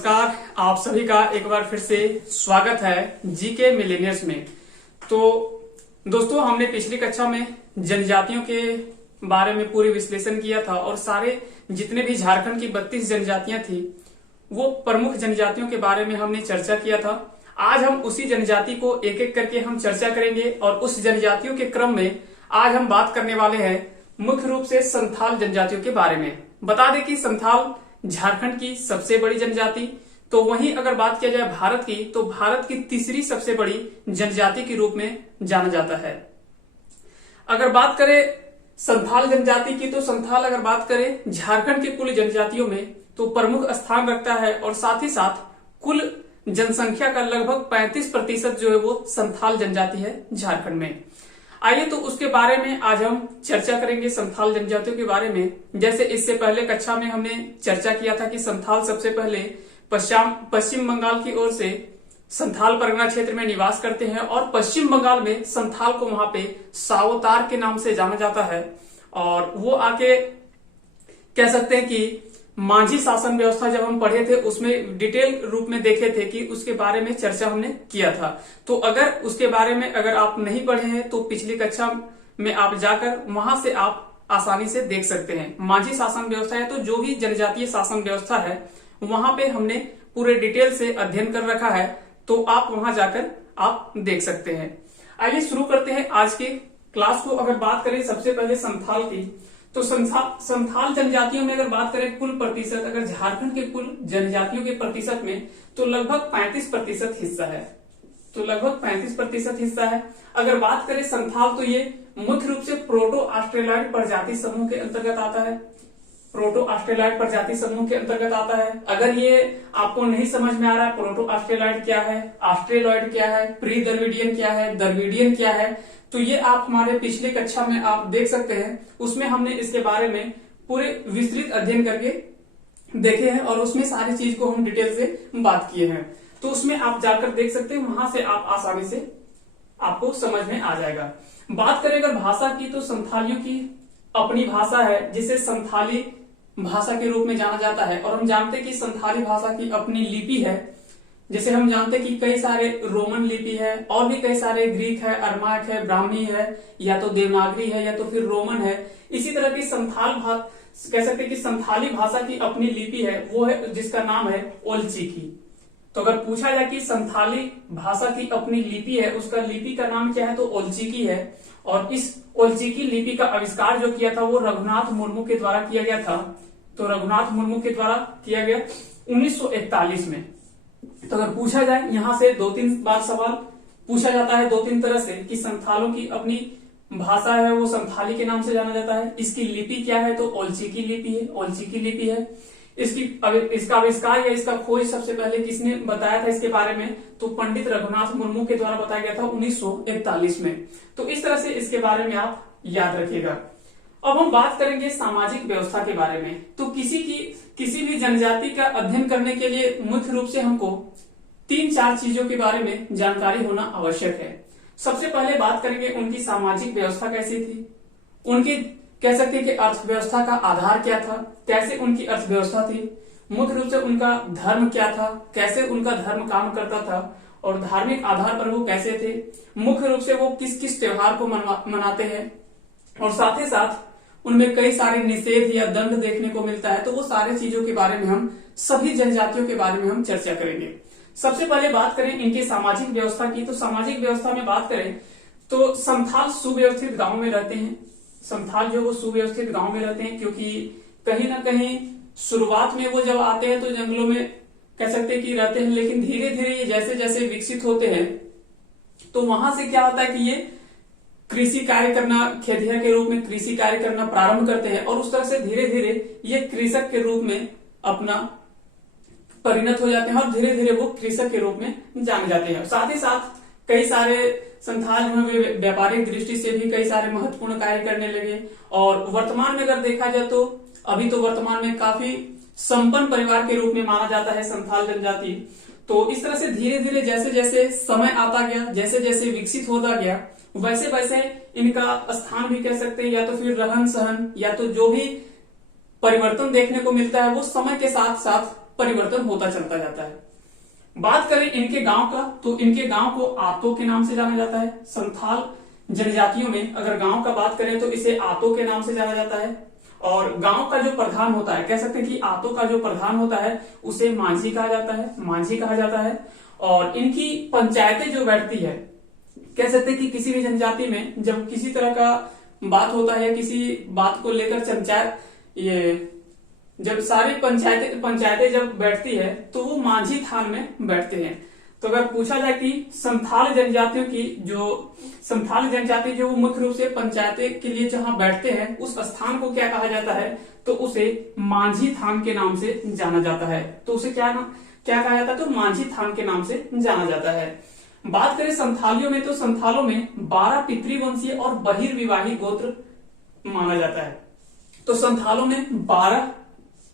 नमस्कार, आप सभी का एक बार फिर से स्वागत है जीके मिलेनियर्स में। तो दोस्तों, हमने पिछली कक्षा में जनजातियों के बारे में पूरी विश्लेषण किया था और सारे जितने भी झारखंड की 32 जनजातियां थी वो प्रमुख जनजातियों के बारे में हमने चर्चा किया था। आज हम उसी जनजाति को एक एक करके हम चर्चा करेंगे और उस जनजातियों के क्रम में आज हम बात करने वाले हैं मुख्य रूप से संथाल जनजातियों के बारे में। बता दें कि संथाल झारखंड की सबसे बड़ी जनजाति, तो वहीं अगर बात किया जाए भारत की, तो भारत की तीसरी सबसे बड़ी जनजाति के रूप में जाना जाता है। अगर बात करें संथाल जनजाति की, तो संथाल अगर बात करें झारखंड की कुल जनजातियों में तो प्रमुख स्थान रखता है और साथ ही साथ कुल जनसंख्या का लगभग 35% जो है वो संथाल जनजाति है झारखंड में। आइए तो उसके बारे में आज हम चर्चा करेंगे, संथाल जनजातियों के बारे में। जैसे इससे पहले कक्षा में हमने चर्चा किया था कि संथाल सबसे पहले पश्चिम बंगाल की ओर से संथाल परगना क्षेत्र में निवास करते हैं और पश्चिम बंगाल में संथाल को वहां पे सावतार के नाम से जाना जाता है। और वो आके कह सकते हैं कि मांझी शासन व्यवस्था जब हम पढ़े थे उसमें डिटेल रूप में देखे थे कि उसके बारे में चर्चा हमने किया था। तो अगर उसके बारे में अगर आप नहीं पढ़े हैं तो पिछली कक्षा में आप जाकर वहां से आप आसानी से देख सकते हैं। मांझी शासन व्यवस्था है तो जो भी जनजातीय शासन व्यवस्था है वहां पे हमने पूरे डिटेल से अध्ययन कर रखा है, तो आप वहां जाकर आप देख सकते हैं। आइए शुरू करते हैं आज के क्लास को। अगर बात करें सबसे पहले संथाल की, तो संथाल जनजातियों में अगर बात करें कुल प्रतिशत, अगर झारखंड के कुल जनजातियों के प्रतिशत में तो लगभग 35% हिस्सा है। तो लगभग 35% हिस्सा है। अगर बात करें संथाल, तो ये मुख्य रूप से प्रोटो ऑस्ट्रेलॉइड प्रजाति समूह के अंतर्गत आता है। प्रोटो ऑस्ट्रेलॉइड प्रजाति समूह के अंतर्गत आता है। अगर ये आपको नहीं समझ में आ रहा है प्रोटो ऑस्ट्रेलॉइड क्या है, ऑस्ट्रेलॉइड क्या है, प्री द्रविडियन क्या है, द्रविडियन क्या है, तो ये आप हमारे पिछले कक्षा में आप देख सकते हैं। उसमें हमने इसके बारे में पूरे विस्तृत अध्ययन करके देखे हैं और उसमें सारी चीज को हम डिटेल से बात किए हैं। तो उसमें आप जाकर देख सकते हैं, वहां से आप आसानी से आपको समझ में आ जाएगा। बात करें अगर भाषा की, तो संथालियों की अपनी भाषा है जिसे संथाली भाषा के रूप में जाना जाता है। और हम जानते हैं कि संथाली भाषा की अपनी लिपि है। जैसे हम जानते हैं कि कई सारे रोमन लिपि है और भी कई सारे ग्रीक है, अरमाइक है, ब्राह्मी है, या तो देवनागरी है या तो फिर रोमन है। इसी तरह की कह सकते हैं कि संथाली भाषा की अपनी लिपि है, वो है जिसका नाम है ओलचिकी। तो अगर पूछा जाए कि संथाली भाषा की अपनी लिपि है, उसका लिपि का नाम क्या है, तो ओलचिकी है। और इस ओलचिकी लिपि का आविष्कार जो किया था वो रघुनाथ मुर्मू के द्वारा किया गया था। तो रघुनाथ मुर्मू के द्वारा किया गया 1941 में। तो अगर पूछा जाए, यहाँ से 2-3 बार सवाल पूछा जाता है 2-3 तरह से कि संथालों की अपनी भाषा है वो संथाली के नाम से जाना जाता है। इसकी लिपि क्या है, तो ओलचिकी लिपि है। ओलचिकी लिपि है। इसका आविष्कार या इसका खोज सबसे पहले किसने बताया था इसके बारे में, तो पंडित रघुनाथ मुर्मू के द्वारा बताया गया था 1941 में। तो इस तरह से इसके बारे में आप याद रखिएगा। अब हम बात करेंगे सामाजिक व्यवस्था के बारे में। तो किसी भी जनजाति का अध्ययन करने के लिए मुख्य रूप से हमको 3-4 चीजों के बारे में जानकारी होना आवश्यक है। सबसे पहले बात करेंगे उनकी सामाजिक व्यवस्था कैसी थी, उनकी कह सकते हैं कि अर्थव्यवस्था का आधार क्या था, कैसे उनकी अर्थव्यवस्था थी, मुख्य रूप से उनका धर्म क्या था, कैसे उनका धर्म काम करता था और धार्मिक आधार पर वो कैसे थे, मुख्य रूप से वो किस किस त्योहार को मनाते हैं, और साथ ही साथ उनमें कई सारे निषेध या दंड देखने को मिलता है। तो वो सारे चीजों के बारे में हम सभी जनजातियों के बारे में हम चर्चा करेंगे। सबसे पहले बात करें इनकी सामाजिक व्यवस्था की, तो सामाजिक व्यवस्था में बात करें तो संथाल सुव्यवस्थित गांव में रहते हैं। संथाल जो वो सुव्यवस्थित गांव में रहते हैं, क्योंकि कहीं ना कहीं शुरुआत में वो जब आते हैं तो जंगलों में कह सकते हैं कि रहते हैं, लेकिन धीरे धीरे ये जैसे जैसे विकसित होते हैं तो वहां से क्या होता है कि ये कृषि कार्य करना, खेतिहर के रूप में कृषि कार्य करना प्रारंभ करते हैं और उस तरह से धीरे धीरे ये कृषक के रूप में अपना परिणत हो जाते हैं और धीरे धीरे वो कृषक के रूप में जाने जाते हैं। साथ ही साथ कई सारे संथाल जो है व्यापारिक दृष्टि से भी कई सारे महत्वपूर्ण कार्य करने लगे। और वर्तमान में अगर देखा जाए तो अभी तो वर्तमान में काफी संपन्न परिवार के रूप में माना जाता है संथाल जनजाति। तो इस तरह से धीरे धीरे जैसे जैसे समय आता गया, जैसे जैसे विकसित होता गया, वैसे वैसे इनका स्थान भी कह सकते हैं या तो फिर रहन सहन या तो जो भी परिवर्तन देखने को मिलता है वो समय के साथ साथ परिवर्तन होता चलता जाता है। बात करें इनके गांव का, तो इनके गांव को आतो के नाम से जाना जाता है। संथाल जनजातियों में अगर गांव का बात करें तो इसे आतो के नाम से जाना जाता है। और गांव का जो प्रधान होता है, कह सकते हैं कि आतो का जो प्रधान होता है उसे माझी कहा जाता है, माझी कहा जाता है। और इनकी पंचायतें जो बैठती है, कह सकते हैं कि किसी भी जनजाति में जब किसी तरह का बात होता है या किसी बात को लेकर पंचायत, ये जब सारी पंचायतें जब बैठती है तो वो माझी थान में बैठते हैं। तो अगर पूछा जाए कि संथाल जनजातियों की संथाल जनजाति जो मुख्य रूप से पंचायतें के लिए जहां बैठते हैं उस स्थान को क्या कहा जाता है, तो उसे माझी थान के नाम से जाना जाता है। तो उसे क्या कहा जाता है, तो माझी थान के नाम से जाना जाता है। बात करें संथालियों में, तो संथालों में 12 पितृवंशीय और बहिर्विवाही गोत्र माना जाता है। तो संथालों में 12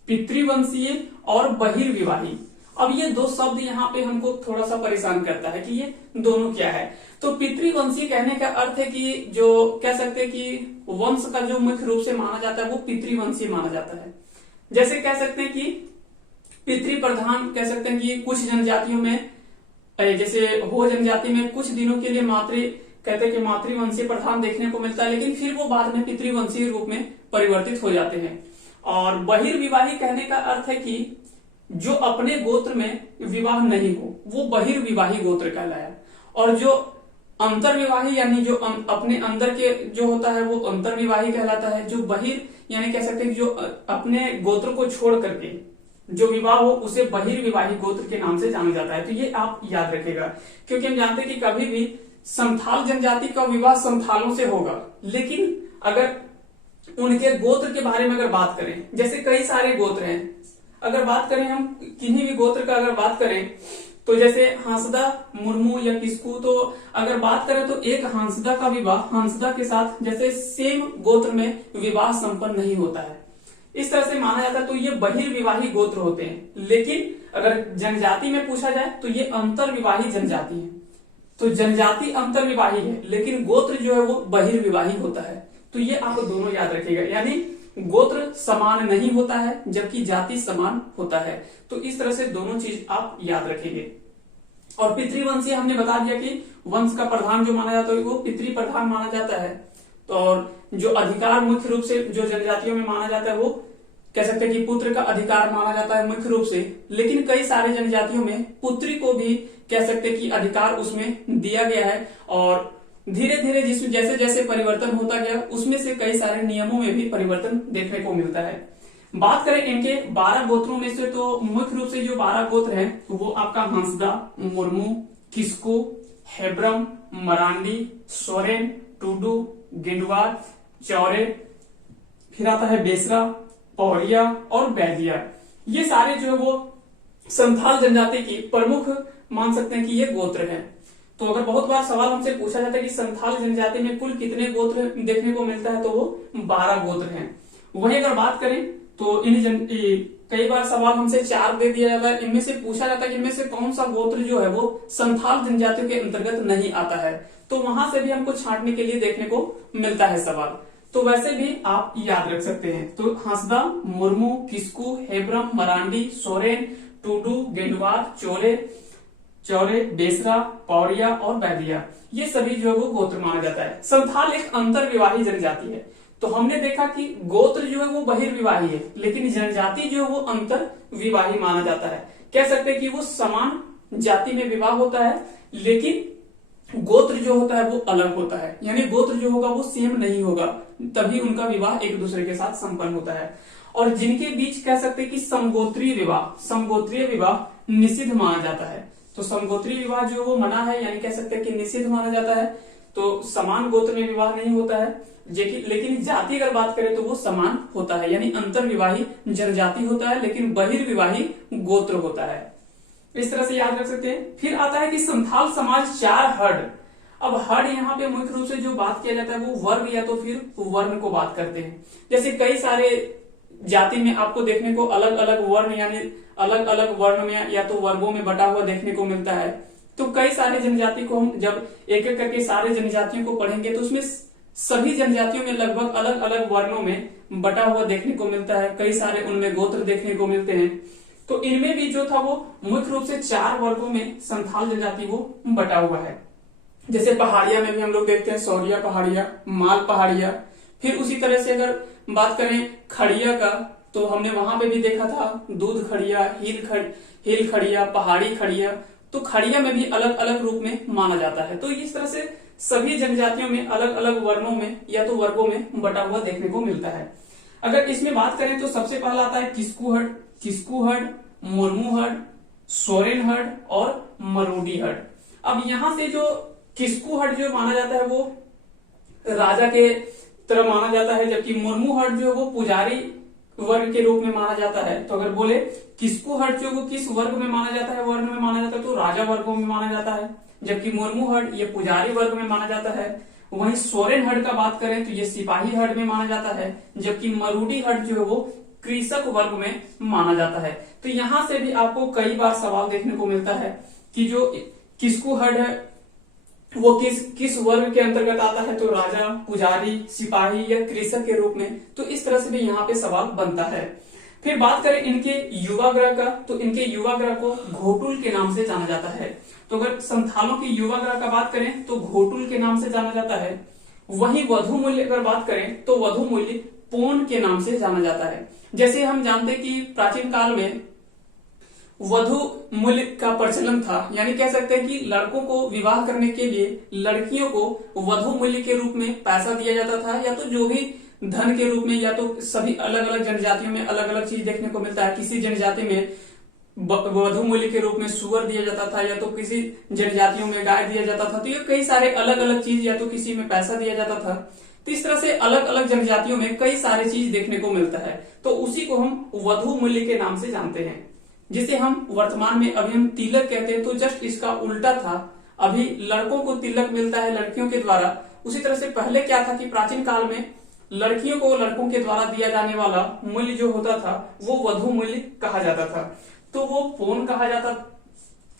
पितृवंशीय और बहिर्विवाही। अब ये दो शब्द यहाँ पे हमको थोड़ा सा परेशान करता है कि ये दोनों क्या है। तो पितृवंशीय कहने का अर्थ है कि जो कह सकते हैं कि वंश का जो मुख्य रूप से माना जाता है वो पितृवंशीय माना जाता है। जैसे कह सकते हैं कि पितृ प्रधान, कह सकते हैं कि कुछ जनजातियों में, जैसे हो जनजाति में कुछ दिनों के लिए कहते हैं कि मातृवंशीय प्रधान देखने को मिलता है, लेकिन फिर वो बाद में पितृवंशीय रूप में परिवर्तित हो जाते हैं। और बहिर्विवाही कहने का अर्थ है कि जो अपने गोत्र में विवाह नहीं हो वो बहिर्विवाही गोत्र कहलाया। और जो अंतर्विवाही यानी जो अपने अंदर के जो होता है वो अंतर्विवाही कहलाता है। जो बहिर यानी कह सकते हैं जो अपने गोत्र को छोड़ करके जो विवाह हो उसे बहिर्विवाही गोत्र के नाम से जाना जाता है। तो ये आप याद रखेगा, क्योंकि हम जानते हैं कि कभी भी संथाल जनजाति का विवाह संथालों से होगा, लेकिन अगर उनके गोत्र के बारे में अगर बात करें, जैसे कई सारे गोत्र हैं, अगर बात करें हम किन्हीं भी गोत्र का अगर बात करें तो जैसे हांसदा, मुर्मू या किस्कू, तो अगर बात करें तो एक हांसदा का विवाह हांसदा के साथ जैसे सेम गोत्र में विवाह संपन्न नहीं होता है, इस तरह से माना जाता है। तो ये बहिर्विवाही गोत्र होते हैं। लेकिन अगर जनजाति में पूछा जाए तो ये अंतर्विवाही जनजाति है। तो जनजाति अंतर्विवाही है लेकिन गोत्र जो है वो बहिर्विवाही होता है। तो ये आप दोनों याद रखिएगा, यानी गोत्र समान नहीं होता है जबकि जाति समान होता है। तो इस तरह से दोनों चीज आप याद रखेंगे। और पितृवंशीय हमने बता दिया कि वंश का प्रधान जो माना जाता है वो पितृ प्रधान माना जाता है। तो और जो अधिकार मुख्य रूप से जो जनजातियों में माना जाता है वो कह सकते हैं कि पुत्र का अधिकार माना जाता है मुख्य रूप से। लेकिन कई सारे जनजातियों में पुत्री को भी कह सकते हैं कि अधिकार उसमें दिया गया है। और धीरे धीरे जिसमें जैसे जैसे परिवर्तन होता गया उसमें से कई सारे नियमों में भी परिवर्तन देखने को मिलता है। बात करें इनके 12 गोत्रों में से, तो मुख्य रूप से जो 12 गोत्र हैं वो आपका हंसदा, मुर्मू, किस्कू, हेब्रम, मरांडी, सोरेन, टूडू, गेंडवार, चौरे, फिर आता है बेसरा, पौड़िया और बैदिया। ये सारे जो है वो संथाल जनजाति की प्रमुख मान सकते हैं कि ये गोत्र हैं। तो अगर बहुत बार सवाल हमसे पूछा जाता है कि संथाल जनजाति में कुल कितने गोत्र देखने को मिलता है, तो वो 12 गोत्र हैं। वहीं अगर बात करें तो कई बार सवाल हमसे 4 दे दिया जाता है, इनमें से पूछा जाता है कि इनमें से कौन सा गोत्र जो है वो संथाल जनजातियों के अंतर्गत नहीं आता है। तो वहां से भी हमको छांटने के लिए देखने को मिलता है सवाल। तो वैसे भी आप याद रख सकते हैं। तो हंसदा, मुर्मू, किस्कू, हेब्रम, मरांडी, सोरेन, टूडू, गेंडवार, चौरे, बेसरा, पौड़िया और बैदिया, ये सभी जो है वो गोत्र माना जाता है। संथाल एक अंतर्विवाही जनजाति है। तो हमने देखा कि गोत्र जो है वो बहिर्विवाही है, लेकिन जनजाति जो है वो अंतर्विवाही माना जाता है। कह सकते हैं कि वो समान जाति में विवाह होता है, लेकिन गोत्र जो होता है वो अलग होता है, यानी गोत्र जो होगा वो सेम नहीं होगा, तभी उनका विवाह एक दूसरे के साथ संपन्न होता है। और जिनके बीच कह सकते हैं कि समगोत्रीय विवाह निषिद्ध माना जाता है। तो समगोत्रीय विवाह जो वो मना है, यानी कह सकते हैं कि निषिद्ध माना जाता है। तो समान गोत्र में विवाह नहीं होता है, लेकिन जाति अगर बात करें तो वो समान होता है, यानी अंतर्विवाही जनजाति होता है लेकिन बहिर्विवाही गोत्र होता है। इस तरह से याद रख सकते हैं। फिर आता है कि संथाल समाज 4 हड। अब हड यहाँ पे मुख्य रूप से जो बात किया जाता है वो वर्ग या तो फिर वर्ण को बात करते हैं। जैसे कई सारे जाति में आपको देखने को अलग अलग वर्ण यानी अलग अलग वर्ण में या तो वर्गों में बटा हुआ देखने को मिलता है। तो कई सारे जनजाति को हम जब एक एक करके सारे जनजातियों को पढ़ेंगे तो उसमें सभी जनजातियों में लगभग अलग अलग वर्णों में बटा हुआ देखने को मिलता है। कई सारे उनमें गोत्र देखने को मिलते हैं। तो इनमें भी जो था वो मुख्य रूप से 4 वर्गों में संथाल जनजाति वो बटा हुआ है। जैसे पहाड़िया में भी हम लोग देखते हैं सौरिया पहाड़िया, माल पहाड़िया। फिर उसी तरह से अगर बात करें खड़िया का, तो हमने वहां पे भी देखा था दूध खड़िया, हिल खड़िया, पहाड़ी खड़िया। तो खड़िया में भी अलग अलग रूप में माना जाता है। तो इस तरह से सभी जनजातियों में अलग अलग वर्णों में या तो वर्गों में बटा हुआ देखने को मिलता है। अगर इसमें बात करें तो सबसे पहला आता है किस्कुहड़, मुर्मूहड़, सोरेनहड़ और मरोड़ीहड़। अब यहाँ से जो किस्कुहड़ जो माना जाता है वो राजा के तरह माना जाता है, जबकि मुर्मूहड़ जो वो पुजारी वर्ग के रूप में माना जाता है। तो अगर बोले किस्कुहड़ जो वो किस वर्ग में माना जाता है, वर्ण में माना जाता है, तो राजा वर्गों में माना जाता है, जबकि मुर्मूहड़ ये पुजारी वर्ग में माना जाता है। वहीं सोरेनहड़ का बात करें तो ये सिपाही हड़ में माना जाता है, जबकि मरोड़ीहड़ जो है वो कृषक वर्ग में माना जाता है। तो यहाँ से भी आपको कई बार सवाल देखने को मिलता है कि जो किस्कुहड़ है वो किस वर्ग के अंतर्गत आता है, तो राजा, पुजारी, सिपाही या कृषक के रूप में। तो इस तरह से भी यहाँ पे सवाल बनता है। फिर बात करें इनके युवा ग्रह का, तो इनके युवा ग्रह को घोटुल के नाम से जाना जाता है। तो अगर संथालों की युवा ग्रह का बात करें तो घोटुल के नाम से जाना जाता है। वहीं वधु मूल्य अगर बात करें तो वधु मूल्य पोन के नाम से जाना जाता है। जैसे हम जानते हैं कि प्राचीन काल में वधु मूल्य का प्रचलन था, यानी कह सकते हैं कि लड़कों को विवाह करने के लिए लड़कियों को वधु मूल्य के रूप में पैसा दिया जाता था, या तो जो भी धन के रूप में, या तो सभी अलग अलग जनजातियों में अलग अलग चीज देखने को मिलता है। किसी जनजाति में वधु मूल्य के रूप में सुअर दिया जाता था, या तो किसी जनजातियों में गाय दिया जाता था। तो ये कई सारे अलग अलग चीज, या तो किसी में पैसा दिया जाता था। तो इस तरह से अलग अलग जनजातियों में कई सारे चीज देखने को मिलता है। तो उसी को हम वधु मूल्य के नाम से जानते हैं, जिसे हम वर्तमान में अभी हम तिलक कहते हैं। तो जस्ट इसका उल्टा था, अभी लड़कों को तिलक मिलता है लड़कियों के द्वारा। उसी तरह से पहले क्या था कि प्राचीन काल में लड़कियों को लड़कों के द्वारा दिया जाने वाला मूल्य जो होता था वो वधु मूल्य कहा जाता था। तो वो पोन कहा जाता,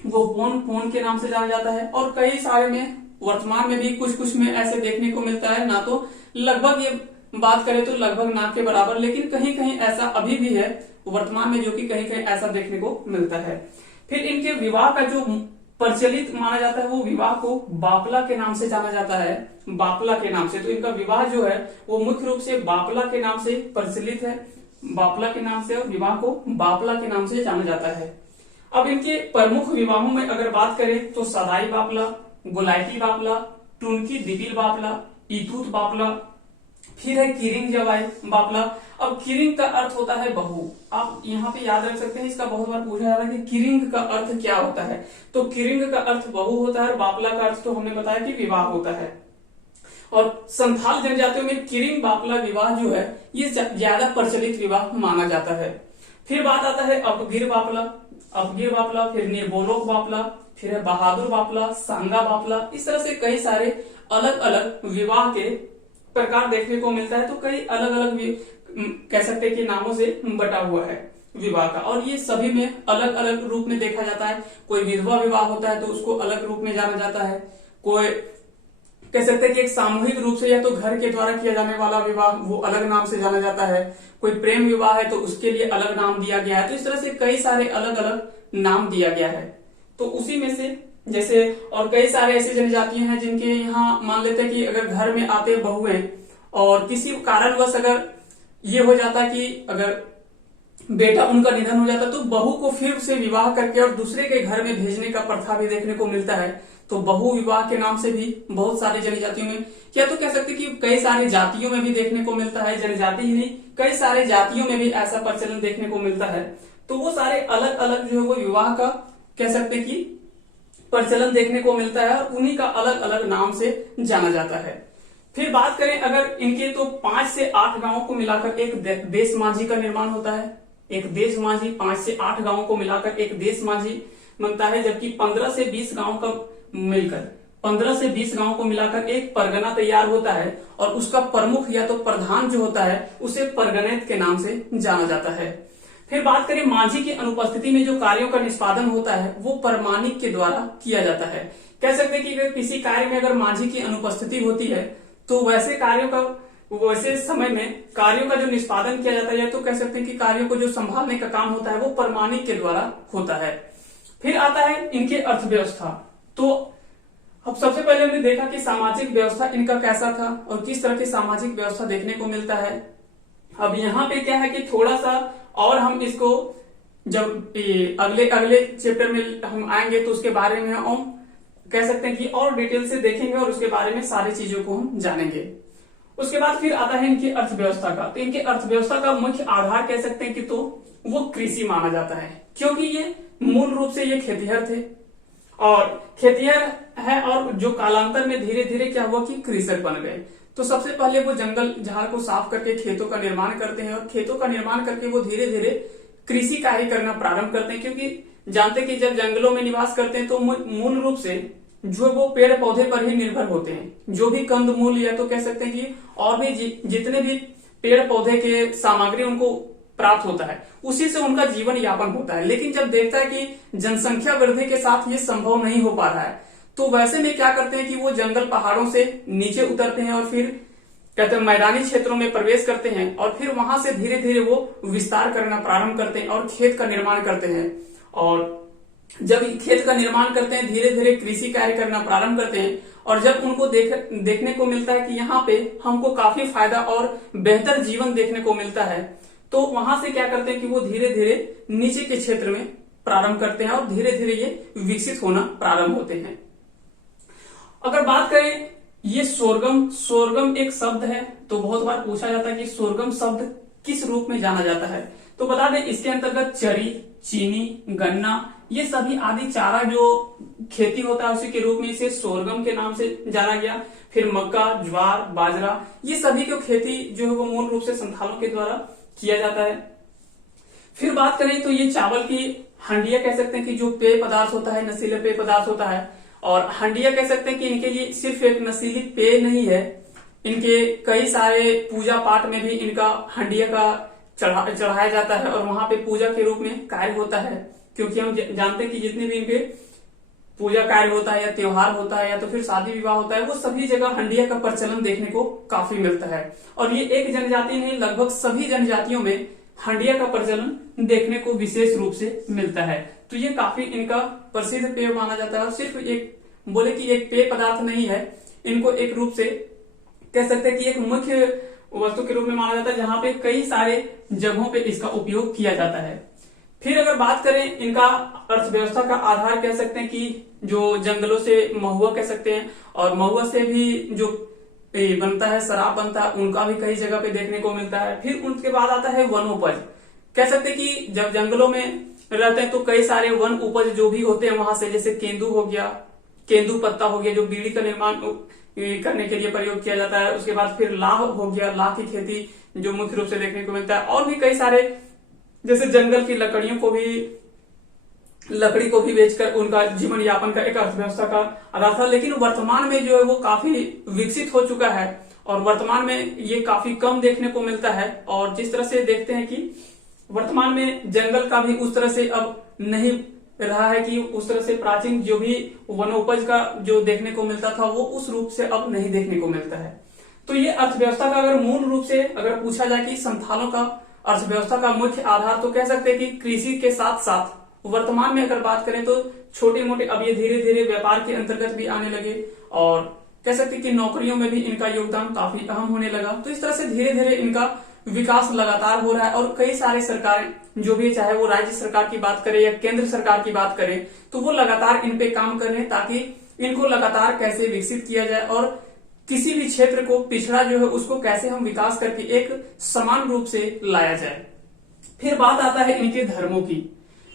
वो पोन के नाम से जाना जाता है। और कई सारे में वर्तमान में भी कुछ में ऐसे देखने को मिलता है, ना तो लगभग ये बात करें तो लगभग ना के बराबर, लेकिन कहीं कहीं ऐसा अभी भी है वर्तमान में, जो कि कहीं कहीं ऐसा देखने को मिलता है। फिर इनके विवाह का जो प्रचलित माना जाता है वो विवाह को बापला के नाम से जाना जाता है, बापला के नाम से। तो इनका विवाह जो है वो मुख्य रूप से बापला के नाम से प्रचलित है, बापला के नाम से, और विवाह को बापला के नाम से जाना जाता है। अब इनके प्रमुख विवाहों में अगर बात करें तो सदाई बापला, गुलाइटी बापला, टुनकी दिपिल बापला, इतूत बापला, फिर है किरिंग जवाई बापला। अब किरिंग का अर्थ होता है बहू। आप यहाँ पे याद रख सकते हैं, इसका बहुत बार पूछा जा रहा है कि किरिंग का अर्थ क्या होता है। तो किरिंग का अर्थ बहू होता है, और बापला का अर्थ तो हमने बताया कि विवाह होता है। और संथाल जनजातियों में किरिंग बापला विवाह जो है ये ज्यादा प्रचलित विवाह माना जाता है। फिर बात आता है अपगिर बापला, फिर निर्बोलोक बापला, फिर है बहादुर बापला, सांगा बापला। इस तरह से कई सारे अलग अलग विवाह के प्रकार देखने को मिलता है। तो कई अलग अलग कह सकते हैं कि नामों से बटा हुआ है विवाह का, और ये सभी में अलग अलग रूप में देखा जाता है। कोई विधवा विवाह होता है तो उसको अलग रूप में जाना जाता है। कोई कह सकते हैं कि एक सामूहिक रूप से या तो घर के द्वारा किया जाने वाला विवाह वो अलग नाम से जाना जाता है। कोई प्रेम विवाह है तो उसके लिए अलग नाम दिया गया है। तो इस तरह से कई सारे अलग अलग नाम दिया गया है। तो उसी में से जैसे और कई सारे ऐसी जनजातियां हैं जिनके यहाँ मान लेते हैं कि अगर घर में आते बहुएं और किसी कारणवश अगर ये हो जाता कि अगर बेटा उनका निधन हो जाता तो बहू को फिर से विवाह करके और दूसरे के घर में भेजने का प्रथा भी देखने को मिलता है। तो बहु विवाह के नाम से भी बहुत सारी जनजातियों में, क्या तो कह सकते कि कई सारी जातियों में भी देखने को मिलता है। जनजाति ही नहीं, कई सारे जातियों में भी ऐसा प्रचलन देखने को मिलता है। तो वो सारे अलग अलग जो है वो विवाह का कह सकते कि प्रचलन देखने को मिलता है, और उन्हीं का अलग अलग नाम से जाना जाता है। फिर बात करें अगर इनके, तो 5 से 8 गांवों को मिलाकर एक देश माझी का निर्माण होता है। एक देश माझी 5 से 8 गांवों को मिलाकर एक देश माझी बनता है, जबकि 15 से 20 गांवों का मिलकर 15 से 20 गांवों को मिलाकर एक परगना तैयार होता है, और उसका प्रमुख या तो प्रधान जो होता है उसे परगनेत के नाम से जाना जाता है। फिर बात करें माझी की अनुपस्थिति में जो कार्यों का निष्पादन होता है वो परमाणिक के द्वारा किया जाता है। कह सकते हैं कि अगर किसी कार्य में अगर माझी की अनुपस्थिति होती है तो वैसे कार्यों का वैसे समय में कार्यों का जो निष्पादन किया जाता है, या तो कह सकते हैं कि कार्यों को जो संभालने का काम होता है वो परमाणिक के द्वारा होता है। फिर आता है इनके अर्थव्यवस्था। तो अब सबसे पहले हमने देखा कि सामाजिक व्यवस्था इनका कैसा था और किस तरह की सामाजिक व्यवस्था देखने को मिलता है। अब यहाँ पे क्या है कि थोड़ा सा और हम इसको जब अगले अगले चैप्टर में हम आएंगे तो उसके बारे में हम कह सकते हैं कि और डिटेल से देखेंगे और उसके बारे में सारी चीजों को हम जानेंगे। उसके बाद फिर आता है इनकी अर्थव्यवस्था का। तो इनके अर्थव्यवस्था का मुख्य आधार कह सकते हैं कि तो वो कृषि माना जाता है, क्योंकि ये मूल रूप से ये खेतिहर थे और खेतिहर है, और जो कालांतर में धीरे धीरे क्या हुआ कि कृषक बन गए। तो सबसे पहले वो जंगल झाड़ को साफ करके खेतों का निर्माण करते हैं, और खेतों का निर्माण करके वो धीरे धीरे कृषि कार्य करना प्रारंभ करते हैं, क्योंकि जानते हैं कि जब जंगलों में निवास करते हैं तो मूल रूप से जो वो पेड़ पौधे पर ही निर्भर होते हैं। जो भी कंद मूल या तो कह सकते हैं कि और भी जितने भी पेड़ पौधे के सामग्री उनको प्राप्त होता है, उसी से उनका जीवन यापन होता है। लेकिन जब देखता है कि जनसंख्या वृद्धि के साथ ये संभव नहीं हो पा रहा है, तो वैसे में क्या करते हैं कि वो जंगल पहाड़ों से नीचे उतरते हैं और फिर कहते हैं मैदानी क्षेत्रों में प्रवेश करते हैं, और फिर वहां से धीरे धीरे वो विस्तार करना प्रारंभ करते हैं और खेत का निर्माण करते हैं। और जब खेत का निर्माण करते हैं, धीरे धीरे कृषि कार्य करना प्रारंभ करते हैं, और जब उनको देखने को मिलता है कि यहाँ पे हमको काफी फायदा और बेहतर जीवन देखने को मिलता है, तो वहां से क्या करते हैं कि वो धीरे धीरे नीचे के क्षेत्र में प्रारंभ करते हैं और धीरे धीरे ये विकसित होना प्रारंभ होते हैं। अगर बात करें ये सोरगम एक शब्द है, तो बहुत बार पूछा जाता है कि सोरगम शब्द किस रूप में जाना जाता है। तो बता दें इसके अंतर्गत चरी, चीनी, गन्ना, ये सभी आदि चारा जो खेती होता है उसी के रूप में इसे सोरगम के नाम से जाना गया। फिर मक्का, ज्वार, बाजरा, ये सभी को खेती जो है वो मूल रूप से संथालों के द्वारा किया जाता है। फिर बात करें तो ये चावल की हंडिया कह सकते हैं कि जो पेय पदार्थ होता है, नशीला पेय पदार्थ होता है, और हंडिया कह सकते हैं कि इनके लिए सिर्फ एक नशीली पेय नहीं है, इनके कई सारे पूजा पाठ में भी इनका हंडिया का चढ़ाया जाता है और वहां पे पूजा के रूप में कार्य होता है। क्योंकि हम जानते हैं कि जितने भी इनके पूजा कार्य होता है या त्योहार होता है या तो फिर शादी विवाह होता है, वो सभी जगह हंडिया का प्रचलन देखने को काफी मिलता है। और ये एक जनजाति नहीं, लगभग सभी जनजातियों में हंडिया का प्रचलन देखने को विशेष रूप से मिलता है। तो ये काफी इनका प्रसिद्ध पेय माना जाता है, और सिर्फ एक बोले कि एक पेय पदार्थ नहीं है, इनको एक रूप से कह सकते हैं कि एक मुख्य वस्तु के रूप में माना जाता है, जहां पे कई सारे जगहों पे इसका उपयोग किया जाता है। फिर अगर बात करें इनका अर्थव्यवस्था का आधार कह सकते हैं कि जो जंगलों से महुआ कह सकते हैं, और महुआ से भी जो बनता है, शराब बनता है, उनका भी कई जगह पे देखने को मिलता है। फिर उनके बाद आता है वनोपज। कह सकते हैं कि जब जंगलों में रहते हैं तो कई सारे वन उपज जो भी होते हैं वहां से, जैसे केंदू हो गया, केंदू पत्ता हो गया जो बीड़ी का निर्माण करने के लिए प्रयोग किया जाता है। उसके बाद फिर लाह हो गया, लाह की खेती जो मुख्य रूप से देखने को मिलता है, और भी कई सारे जैसे जंगल की लकड़ी को भी बेचकर उनका जीवन यापन का एक अर्थव्यवस्था का आधार था। लेकिन वर्तमान में जो है वो काफी विकसित हो चुका है, और वर्तमान में ये काफी कम देखने को मिलता है। और जिस तरह से देखते हैं कि वर्तमान में जंगल का भी उस तरह से अब नहीं रहा है कि उस तरह से प्राचीन जो भी वनोपज का जो देखने को मिलता था वो उस रूप से अब नहीं देखने को मिलता है। तो ये अर्थव्यवस्था का अगर मूल रूप से अगर पूछा जाए कि संथालों का अर्थव्यवस्था का मुख्य आधार, तो कह सकते हैं कि कृषि के साथ साथ वर्तमान में अगर बात करें तो छोटे मोटे अब ये धीरे धीरे व्यापार के अंतर्गत भी आने लगे, और कह सकते हैं कि नौकरियों में भी इनका योगदान काफी अहम होने लगा। तो इस तरह से धीरे धीरे इनका विकास लगातार हो रहा है, और कई सारे सरकारें जो भी, चाहे वो राज्य सरकार की बात करें या केंद्र सरकार की बात करें, तो वो लगातार इन पे काम कर रहे हैं ताकि इनको लगातार कैसे विकसित किया जाए, और किसी भी क्षेत्र को पिछड़ा जो है उसको कैसे हम विकास करके एक समान रूप से लाया जाए। फिर बात आता है इनके धर्मों की।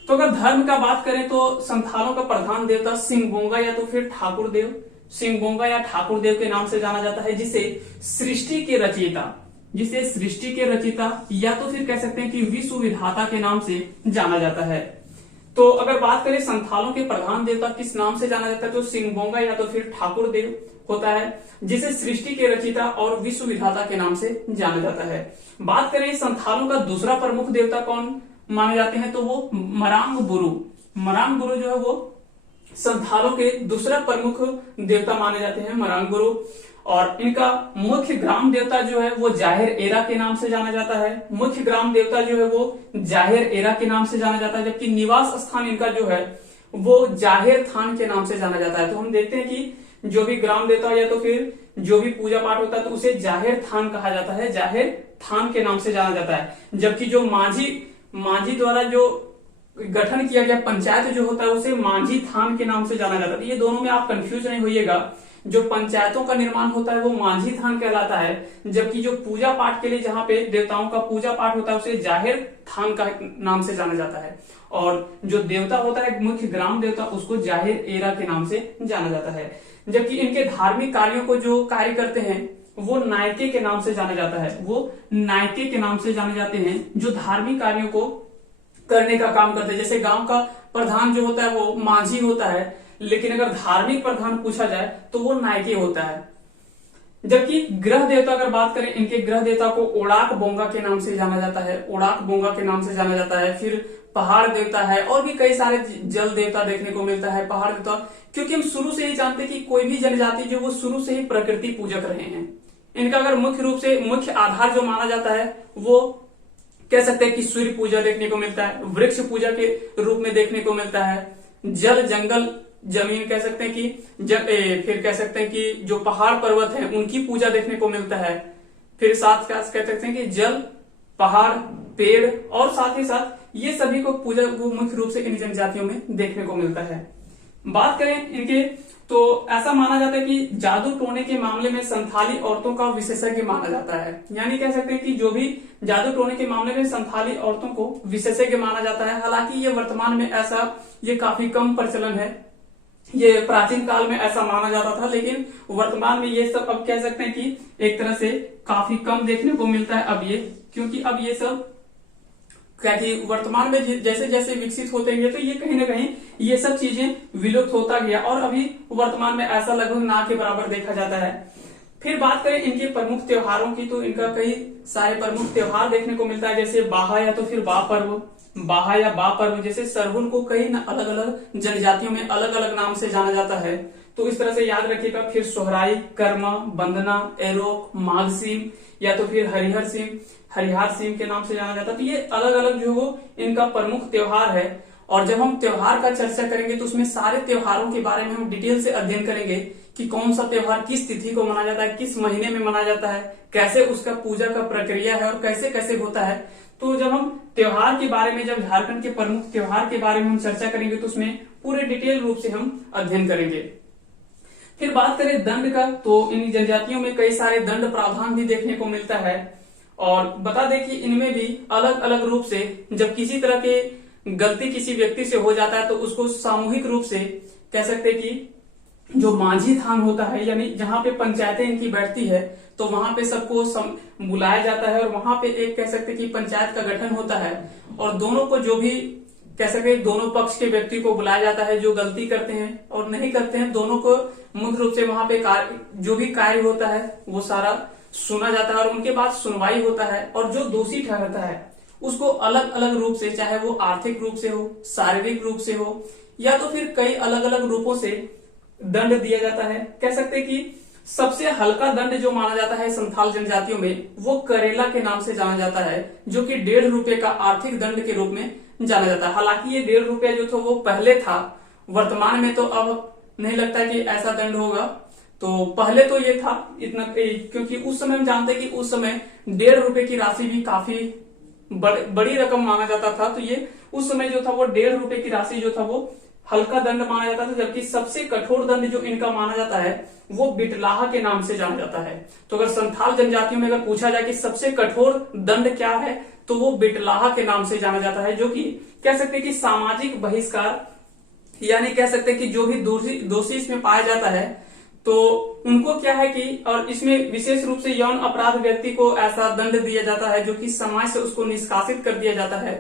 तो अगर धर्म का बात करें तो संथालों का प्रधान देवता सिंहबोंगा या तो फिर ठाकुर देव, सिंहबोंगा या ठाकुर देव के नाम से जाना जाता है, जिसे सृष्टि के रचयिता या तो फिर कह सकते हैं कि विश्व विधाता के नाम से जाना जाता है। तो अगर बात करें संथालों के प्रधान देवता किस नाम से जाना जाता है, तो सिंहबोंगा या तो फिर ठाकुर देव होता है, जिसे सृष्टि के रचयिता और विश्व विधाता के नाम से जाना जाता है। बात करें संथालों का दूसरा प्रमुख देवता कौन माने जाते हैं, तो वो मरांग बुरु जो है वो संथालों के दूसरा प्रमुख देवता माने जाते हैं मरांगुरु। और इनका मुख्य ग्राम देवता जो है वो जाहिर एरा के नाम से जाना जाता है। मुख्य ग्राम देवता जो है वो जाहिर एरा के नाम से जाना जाता है, जबकि निवास स्थान इनका जो है वो जाहिर थान के नाम से जाना जाता है। तो हम देखते हैं कि जो भी ग्राम देवता या तो फिर जो भी पूजा पाठ होता है तो उसे जाहिर थान कहा जाता है, जाहिर थान के नाम से जाना जाता है। जबकि जो मांझी द्वारा जो गठन किया गया पंचायत जो होता है उसे मांझी थान के नाम से जाना जाता है। ये दोनों में आप कंफ्यूज नहीं होइएगा। जो पंचायतों का निर्माण होता है वो मांझी थान कहलाता है, जबकि जो पूजा पाठ के लिए जहाँ पे देवताओं का पूजा पाठ होता है उसे जाहिर थान का नाम से जाना जाता है। और जो देवता होता है मुख्य ग्राम देवता उसको जाहिर एरा के नाम से जाना जाता है। जबकि इनके धार्मिक कार्यों को जो कार्य करते हैं वो नायके के नाम से जाना जाता है, वो नायके के नाम से जाने जाते हैं जो धार्मिक कार्यों को करने का काम करते हैं। जैसे गांव का प्रधान जो होता है वो मांझी होता है, लेकिन अगर धार्मिक प्रधान पूछा जाए तो वो नायके होता है। जबकि ग्रह देवता अगर बात करें, इनके ग्रह देवता को ओड़ाक बोंगा के नाम से जाना जाता है, ओड़ाक बोंगा के नाम से जाना जाता है। फिर पहाड़ देवता है और भी कई सारे जल देवता देखने को मिलता है, पहाड़ देवता। क्योंकि हम शुरू से ही जानते हैं कि कोई भी जनजाति जो वो शुरू से ही प्रकृति पूजक रहे हैं। इनका अगर मुख्य रूप से मुख्य आधार जो माना जाता है वो कह सकते हैं कि सूर्य पूजा देखने को मिलता है, वृक्ष पूजा के रूप में देखने को मिलता है, जल जंगल जमीन कह सकते हैं कि फिर कह सकते हैं कि जो पहाड़ पर्वत है उनकी पूजा देखने को मिलता है। फिर साथ कह सकते हैं कि जल, पहाड़, पेड़ और साथ ही साथ ये सभी को पूजा को मुख्य रूप से इन जनजातियों में देखने को मिलता है। बात करें इनके तो ऐसा माना जाता है कि जादू टोने के मामले में संथाली औरतों का विशेषज्ञ माना जाता है। यानी कह सकते हैं कि जो भी जादू टोने के मामले में संथाली औरतों को विशेषज्ञ माना जाता है। हालांकि ये वर्तमान में ऐसा ये काफी कम प्रचलन है, ये प्राचीन काल में ऐसा माना जाता था, लेकिन वर्तमान में ये सब अब कह सकते हैं कि एक तरह से काफी कम देखने को मिलता है अब ये, क्योंकि अब ये सब क्या कि वर्तमान में जैसे जैसे विकसित होते गए तो ये कहीं ना कहीं ये सब चीजें विलुप्त होता गया और अभी वर्तमान में ऐसा लगभग ना के बराबर देखा जाता है। फिर बात करें इनके प्रमुख त्योहारों की तो इनका कई सारे प्रमुख त्योहार देखने को मिलता है, जैसे बाहा या तो फिर बा पर्व, बाहा या बा पर्व। जैसे सरहुल को कई अलग अलग जनजातियों में अलग अलग नाम से जाना जाता है, तो इस तरह से याद रखिएगा। फिर सोहराई, कर्मा, बंदना, एरोक, माघसीम या तो फिर हरिहार सीम के नाम से जाना जाता है। तो ये अलग अलग जो वो इनका प्रमुख त्योहार है। और जब हम त्योहार का चर्चा करेंगे तो उसमें सारे त्योहारों के बारे में हम डिटेल से अध्ययन करेंगे कि कौन सा त्योहार किस तिथि को मनाया जाता है, किस महीने में मनाया जाता है, कैसे उसका पूजा का प्रक्रिया है और कैसे कैसे होता है। तो जब हम त्योहार के बारे में, जब झारखंड के प्रमुख त्योहार के बारे में हम चर्चा करेंगे तो उसमें पूरे डिटेल रूप से हम अध्ययन करेंगे। फिर बात करें दंड का तो इन जनजातियों में कई सारे दंड प्रावधान भी देखने को मिलता है। और बता दें कि इनमें भी अलग अलग रूप से जब किसी तरह के गलती किसी व्यक्ति से हो जाता है तो उसको सामूहिक रूप से कह सकते हैं कि जो मांझी थान होता है, यानी जहां पे पंचायतें इनकी बैठती है तो वहां पे सबको बुलाया जाता है और वहां पे एक कह सकते कि पंचायत का गठन होता है और दोनों को जो भी कह सकते दोनों पक्ष के व्यक्ति को बुलाया जाता है, जो गलती करते हैं और नहीं करते हैं दोनों को मुख्य रूप से वहां पे जो भी कार्य होता है वो सारा सुना जाता है और उनके बाद सुनवाई होता है। और जो दोषी ठहरता है उसको अलग अलग रूप से, चाहे वो आर्थिक रूप से हो, शारीरिक रूप से हो या तो फिर कई अलग अलग रूपों से दंड दिया जाता है। कह सकते कि सबसे हल्का दंड जो माना जाता है संथाल जनजातियों में वो करेला के नाम से जाना जाता है, जो कि 1.5 रुपए का आर्थिक दंड के रूप में जाना जाता है। हालांकि ये 1.5 रुपया जो था वो पहले था, वर्तमान में तो अब नहीं लगता कि ऐसा दंड होगा। तो पहले तो ये था इतना, क्योंकि उस समय हम जानते हैं कि उस समय 1.5 रुपए की राशि भी काफी बड़ी रकम माना जाता था। तो ये उस समय जो था वो 1.5 रुपए की राशि जो था वो हल्का दंड माना जाता था, जबकि सबसे कठोर दंड जो इनका माना जाता है वो बिटलाहा के नाम से जाना जाता है। तो अगर संथाल जनजातियों में अगर पूछा जाए कि सबसे कठोर दंड क्या है तो वो बिटलाहा के नाम से जाना जाता है, जो कि कह सकते हैं कि सामाजिक बहिष्कार, यानी कह सकते हैं कि जो भी दोषी इसमें पाया जाता है तो उनको क्या है कि, और इसमें विशेष रूप से यौन अपराध व्यक्ति को ऐसा दंड दिया जाता है जो कि समाज से उसको निष्कासित कर दिया जाता है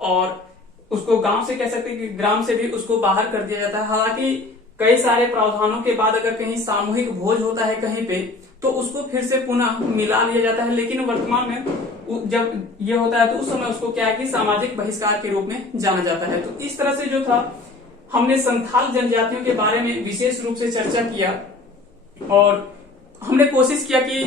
और उसको गांव से कह सकते हैं कि ग्राम से भी उसको बाहर कर दिया जाता है। हालांकि कई सारे प्रावधानों के बाद अगर कहीं सामूहिक भोज होता है कहीं पे तो उसको फिर से पुनः मिला लिया जाता है, लेकिन वर्तमान में जब ये होता है तो उस समय उसको क्या है कि सामाजिक बहिष्कार के रूप में जाना जाता है। तो इस तरह से जो था हमने संथाल जनजातियों के बारे में विशेष रूप से चर्चा किया और हमने कोशिश किया कि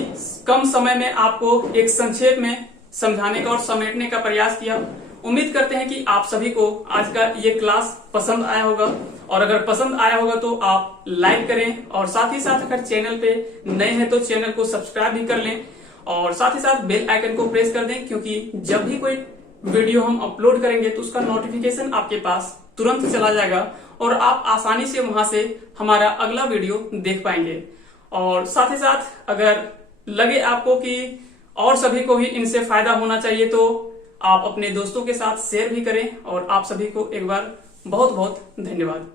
कम समय में आपको एक संक्षेप में समझाने का और समेटने का प्रयास किया। उम्मीद करते हैं कि आप सभी को आज का ये क्लास पसंद आया होगा और अगर पसंद आया होगा तो आप लाइक करें और साथ ही साथ अगर चैनल पे नए हैं तो चैनल को सब्सक्राइब भी कर लें और साथ ही साथ बेल आइकन को प्रेस कर दें, क्योंकि जब भी कोई वीडियो हम अपलोड करेंगे तो उसका नोटिफिकेशन आपके पास तुरंत चला जाएगा और आप आसानी से वहां से हमारा अगला वीडियो देख पाएंगे। और साथ ही साथ अगर लगे आपको कि और सभी को भी इनसे फायदा होना चाहिए तो आप अपने दोस्तों के साथ शेयर भी करें और आप सभी को एक बार बहुत बहुत धन्यवाद।